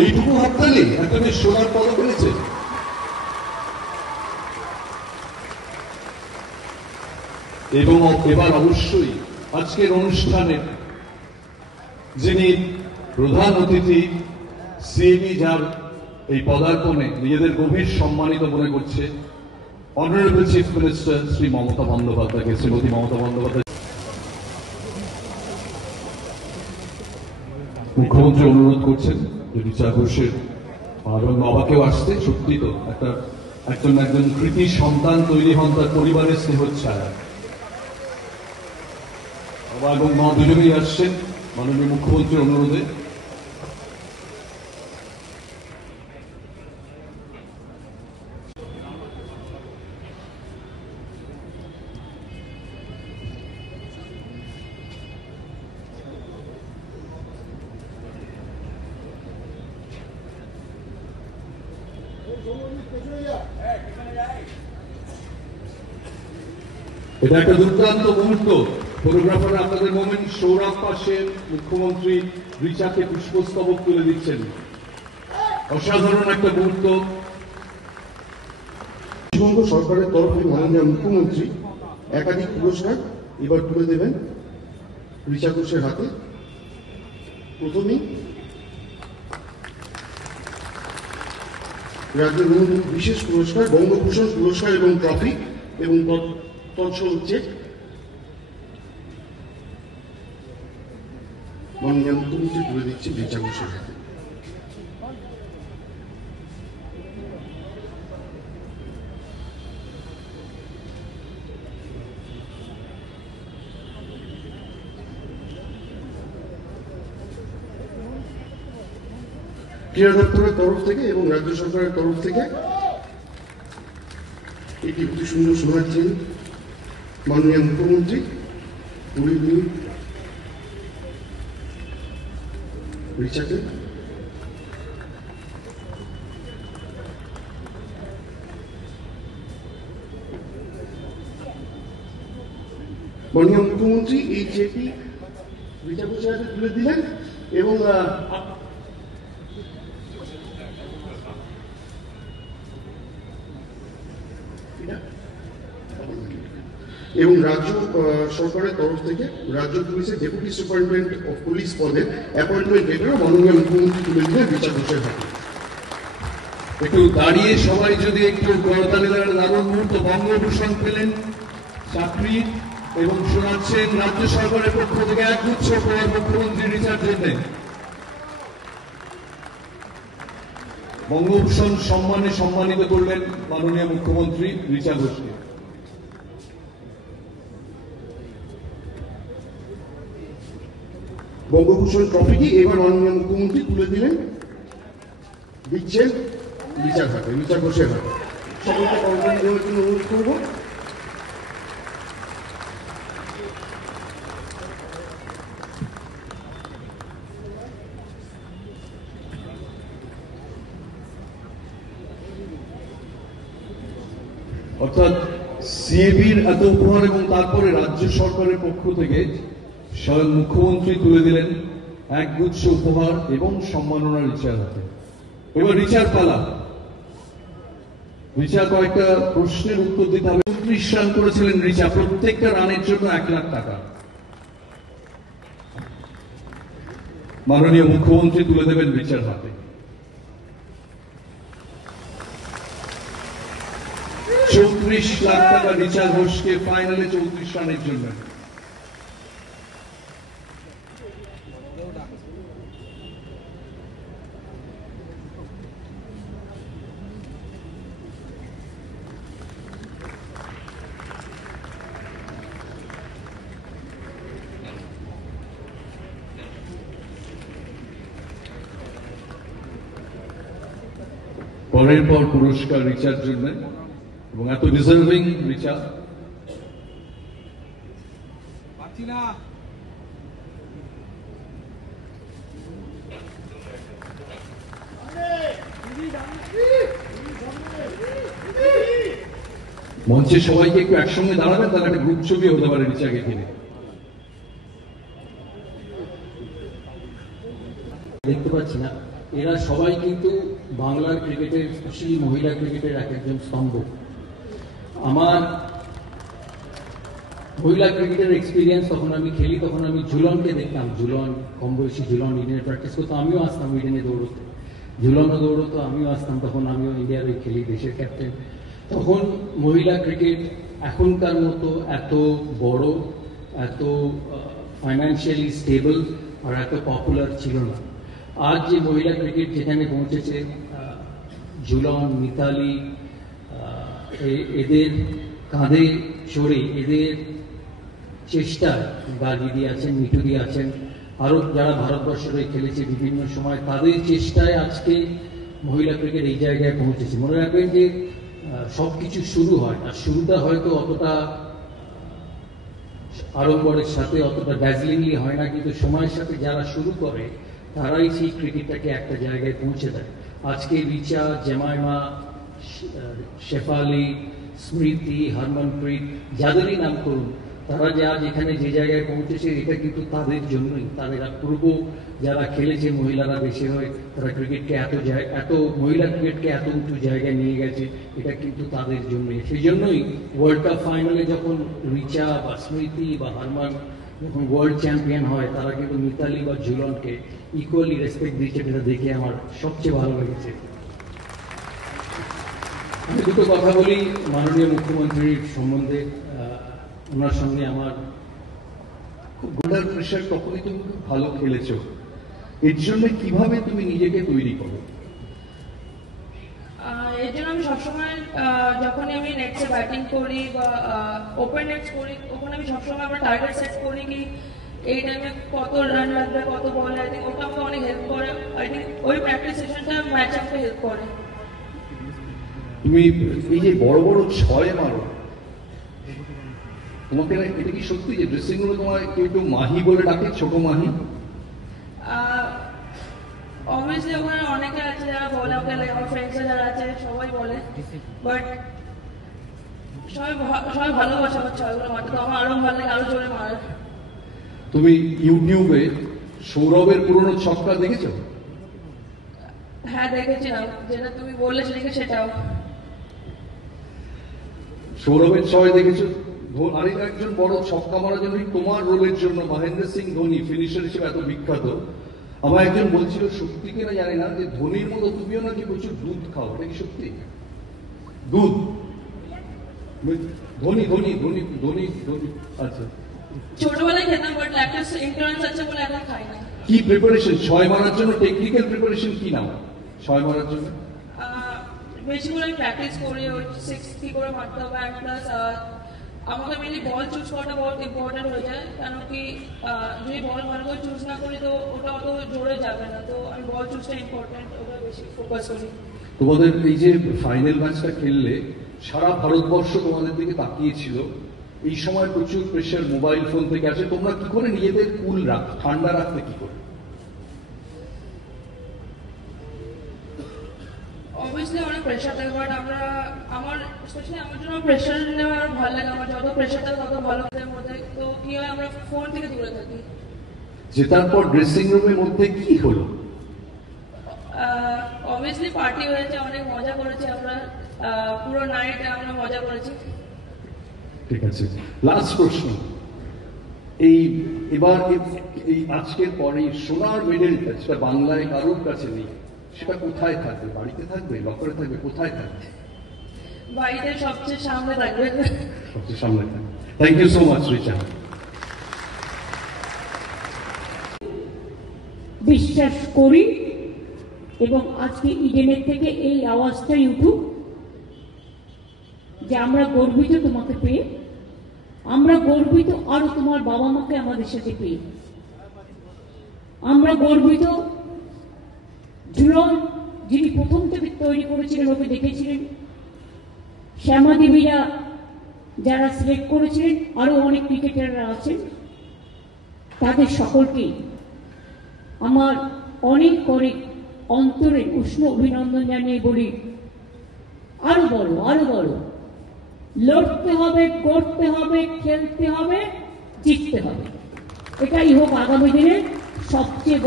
এইটুকু হাততালি একটা বেশ সোনার পদক পেয়েছে। এবং এবার অবশ্যই আজকের অনুষ্ঠানে যিনি প্রধান অতিথি, সিএবি যার এই পদার্পণে নিজেদের গভীর সম্মানিত মনে করছে, honourable chief minister Shri Mamata বন্দ্যোপাধ্যায়কে, শ্রীমতী মমতা বন্দ্যোপাধ্যায়। মুখ্যমন্ত্রী অনুরোধ করছেন যে রিচা ঘোষের এবং বাবাকেও আসতে। সত্যি তো একজন কৃতি সন্তান তৈরি হন তার পরিবারের স্নেহচ্ছায়া। বাবা এবং মা দুজনেই আসছেন মাননীয় মুখ্যমন্ত্রীর অনুরোধে। এটা একটা দুর্দান্ত মুহূর্ত। ফটোগ্রাফার আপনাদের মোমেন্ট, সৌরভ পাশে, মুখ্যমন্ত্রী রিচাকে পুষ্পস্তবক তুলে দিচ্ছেন। অসাধারণ একটা মুহূর্ত। পশ্চিমবঙ্গ সরকারের তরফে মাননীয় মুখ্যমন্ত্রী একাধিক পুরস্কার এবার তুলে দেবেন রিচা ঘোষের হাতে। প্রথমেই রাজ্যের বিশেষ পুরস্কার, বঙ্গভূষণ পুরস্কার এবং ট্রফি এবং তৎসহ চেক মাননীয় মুখ্যমন্ত্রী তুলে দিচ্ছে রিচা ঘোষের হাতে। ক্রীড়া দপ্তরের তরফ থেকে এবং রাজ্য সরকারের তরফ থেকে একটি অতি সুন্দর সোনার চেন মাননীয় মুখ্যমন্ত্রী উনি রিচাকে। মাননীয় মুখ্যমন্ত্রী এই চেকটি রিচা ঘোষের হাতে তুলে দিলেন এবং রাজ্য সরকারের তরফ থেকে রাজ্য পুলিশের ডেপুটি সুপারিনটেন্ডেন্ট অফ পুলিশ পদের অ্যাপয়েন্টমেন্ট লেটারও মাননীয় মুখ্যমন্ত্রী তুলে দিলেন রিচা ঘোষের হাতে। একটু দাঁড়িয়ে সবাই যদি একটু করতালি দেওয়ার দারুণ মুহূর্ত। বঙ্গভূষণ পেলেন, চাকরি এবং শোনাচ্ছেন রাজ্য সরকারের পক্ষ থেকে একগুচ্ছ উপহার মুখ্যমন্ত্রী রিচার জন্য। বঙ্গভূষণ সম্মানে সম্মানিত করলেন মাননীয় মুখ্যমন্ত্রী রিচা ঘোষকে। বঙ্গভূষণ ট্রফিটি এবার মাননীয় মুখ্যমন্ত্রী তুলে দিচ্ছেন রিচার হাতে, রিচা ঘোষের হাতে। সকলকে করতালি দেওয়ার জন্য অনুরোধ করব। অর্থাৎ সিএবির এত উপহার এবং তারপরে রাজ্য সরকারের পক্ষ থেকে স্বয়ং মুখ্যমন্ত্রী তুলে দিলেন একগুচ্ছ উপহার এবং সম্মাননা রিচার হাতে। এবার রিচার পালা। রিচা কয়েকটা প্রশ্নের উত্তর দিতে হবে। 29 রান করেছিলেন রিচা, প্রত্যেকটা রানের জন্য 1 লাখ টাকা। মাননীয় মুখ্যমন্ত্রী তুলে দেবেন রিচার হাতে। 34 লাখ টাকা রিচা ঘোষকে ফাইনালে 34 রানের জন্য। পরের পর পুরস্কার রিচার জন্য এবং এত ডিজার্ভিং রিচা। মঞ্চে সবাইকে একটু একসঙ্গে দাঁড়াবেন, তাহলে একটা গ্রুপ ছবি হতে পারে রিচাকে ঘিরে। দেখতে পাচ্ছি না। এরা সবাই কিন্তু বাংলার ক্রিকেটের, স্পেশালি মহিলা ক্রিকেটের এক একজন স্তম্ভ। আমার মহিলা ক্রিকেটের এক্সপিরিয়েন্স, তখন আমি খেলি, তখন আমি ঝুলনকে দেখতাম। ঝুলন কম বয়সী, ঝুলন ইডেনে প্র্যাকটিস করতো, আমিও আসতাম ইডেনে দৌড়তে। ঝুলনও দৌড়তো, আমিও আসতাম, তখন আমিও ইন্ডিয়ার ওই খেলি, দেশের ক্যাপ্টেন। তখন মহিলা ক্রিকেট এখনকার মতো এত বড়, এত ফাইন্যান্সিয়ালি স্টেবল আর এত পপুলার ছিল না। আজ যে মহিলা ক্রিকেট যেখানে পৌঁছেছে, ঝুলন, মিতালি, এদের কাঁধে চড়ে, এদের চেষ্টায়, গার্গিদি আছেন, মিঠুদি আছেন, আরও যারা ভারতবর্ষের হয়ে খেলেছে বিভিন্ন সময়, তাদের চেষ্টায় আজকে মহিলা ক্রিকেট এই জায়গায় পৌঁছেছে। মনে রাখবেন যে সব কিছু শুরু হয়, আর শুরুটা হয়তো অতটা আড়ম্বরের সাথে, অতটা ড্যাজলিংলি হয় না, কিন্তু সময়ের সাথে যারা শুরু করে তারাই সেই ক্রিকেটটাকে একটা জায়গায় পৌঁছে দেয়। আজকে রিচা, জেমাইমা, শেফালি, স্মৃতি, হরমনপ্রীত, যাদেরই নাম করুন, তারা যে আজ এখানে যে জায়গায় পৌঁছেছে, এটা কিন্তু তাদের জন্যই। তাদের পূর্ব যারা খেলেছে মহিলারা দেশে হয়ে, তারা ক্রিকেটকে এত মহিলা ক্রিকেটকে এত উঁচু জায়গায় নিয়ে গেছে, এটা কিন্তু তাদের জন্যই। সেই জন্যই ওয়ার্ল্ড কাপ ফাইনালে যখন রিচা বা স্মৃতি বা হরমন যখন ওয়ার্ল্ড চ্যাম্পিয়ন হয়, তারা কিন্তু মিতালি বা ঝুলনকে ইকুয়ালি রেসপেক্ট দিচ্ছে, এটা দেখে আমার সবচেয়ে ভালো লেগেছে। আমি দুটো কথা বলি মাননীয় মুখ্যমন্ত্রীর সম্বন্ধে। ওনার সঙ্গে আমার খুব গোল্ডার প্রেশার, তখনই তুমি খুব ভালো খেলেছো। এর জন্য কিভাবে তুমি নিজেকে তৈরি করো? এর জন্য আমি সবসময়, যখনই আমি নেটসে ব্যাটিং করি বা ওপেন নেটস করি, ওখানে আমি সবসময় আমার টার্গেট সেট করি কি এই টাইমে কত রান লাগবে, কত বল। আই থিঙ্ক ওটা আমাকে অনেক হেল্প করে। আই থিঙ্ক ওই প্র্যাকটিস সেশনটা ম্যাচ আমাকে হেল্প করে। তুমি এই যে বড় বড় ছয় মারো, তোমাকে এটা কি সত্যি যে ড্রেসিং রুমে তোমার কেউ কেউ মাহি বলে ডাকে, ছোট মাহি? অবভিয়াসলি ওখানে অনেকে আছে যারা বলে, ওকে আমার ফ্রেন্ডসরা যারা আছে সবাই বলে, বাট সবাই ভালোবাসে আমার ছয়গুলো মারতে, তো আমার আরো ভালো লাগে, আরো জোরে মারে। তুমি ইউটিউবে সৌরভের পুরনো ছক্কা দেখেছো? হ্যাঁ দেখেছিলাম, যেটা তুমি বললে সেটাও। সৌরভের ছয় দেখেছো? আরেক একজন বড় ছক্কা মারার জন্য, তোমার রোলের জন্য মহেন্দ্র সিং ধোনি ফিনিশার হিসেবে এত বিখ্যাত। আমার একজন বলছিল, সত্যি কিনা জানি না, যে ধোনির মতো তুমিও নাকি প্রচুর দুধ খাও, এটা কি সত্যি? দুধ? ধোনি ধোনি ধোনি ধোনি ধোনি আচ্ছা, ছোটবেলায় খেতাম, বাট ল্যাকটোজ ইন্টলারেন্স আছে বলে এখন খাই না। কি প্রিপারেশন ছয় মারার জন্য, টেকনিক্যাল প্রিপারেশন কি নাও ছয় মারার জন্য? বেশি করে আমি প্র্যাকটিস করি, ওই 6 কি করে মারতে হবে, অ্যান্ড প্লাস আমাকে মেনলি বল চুজ করাটা বহুত ইম্পর্টেন্ট হয়ে যায়। কেন কি যদি বল ভালো করে চুজ না করি তো ওটা অত জোরে যাবে না, তো আমি বল চুজটা ইম্পর্টেন্ট, ওটা বেশি ফোকাস করি। তোমাদের এই যে ফাইনাল ম্যাচটা খেললে, সারা ভারতবর্ষ তোমাদের দিকে তাকিয়েছিল। এই সময় প্রচুর প্রেশার মোবাইল ফোন থেকে আসে, তোমরা কি করে নিজেদের কুল ঠান্ডা রাখতে কি করে? অবভিয়াসলি অনেক প্রেশার থাকে, বাট স্পেশালি আমার জন্য প্রেশার নেওয়া আর ভালো লাগে। আমার যত প্রেশার থাকে তত ভালো লাগে মধ্যে, তো কি হয় আমরা ফোন থেকে দূরে থাকি। জেতার পর ড্রেসিং রুমের মধ্যে কি হলো? অবভিয়াসলি পার্টি হয়েছে, অনেক মজা করেছি আমরা, পুরো নাইট আমরা মজা করেছি। ঠিক আছে, লাস্ট প্রশ্ন। এবার এই আজকের পরে সোনার মেডেলটা, সেটা বাংলায় কারোর কাছে নেই, সেটা কোথায় থাকবে? বাড়িতে থাকবে, লকারে থাকবে, কোথায় থাকবে? বাড়িতে সবচেয়ে সামনে থাকবে। সবচেয়ে সামনে থাকবে। Thank you so much Richa. বিশ্বাস করি, এবং আজকে ইডেনের থেকে এই আওয়াজটাই উঠুক যে আমরা গর্বিত তোমাকে পেয়ে, আমরা গর্বিত আরো তোমার বাবা মাকে আমাদের সাথে পেয়ে, আমরা গর্বিত ঝুলন যিনি প্রথম থেকে তৈরি করেছিলেন, ওকে দেখেছিলেন, শ্যামা দেবীরা যারা সিলেক্ট করেছিলেন, আরো অনেক ক্রিকেটাররা আছেন, তাদের সকলকেই আমার অনেক অনেক অন্তরে উষ্ণ অভিনন্দন জানিয়ে বলি, আরো বড়, আরো বড়, লড়তে হবে, করতে হবে, খেলতে হবে, জিততে হবে। এটাই হোক আগামী দিনের সবচেয়ে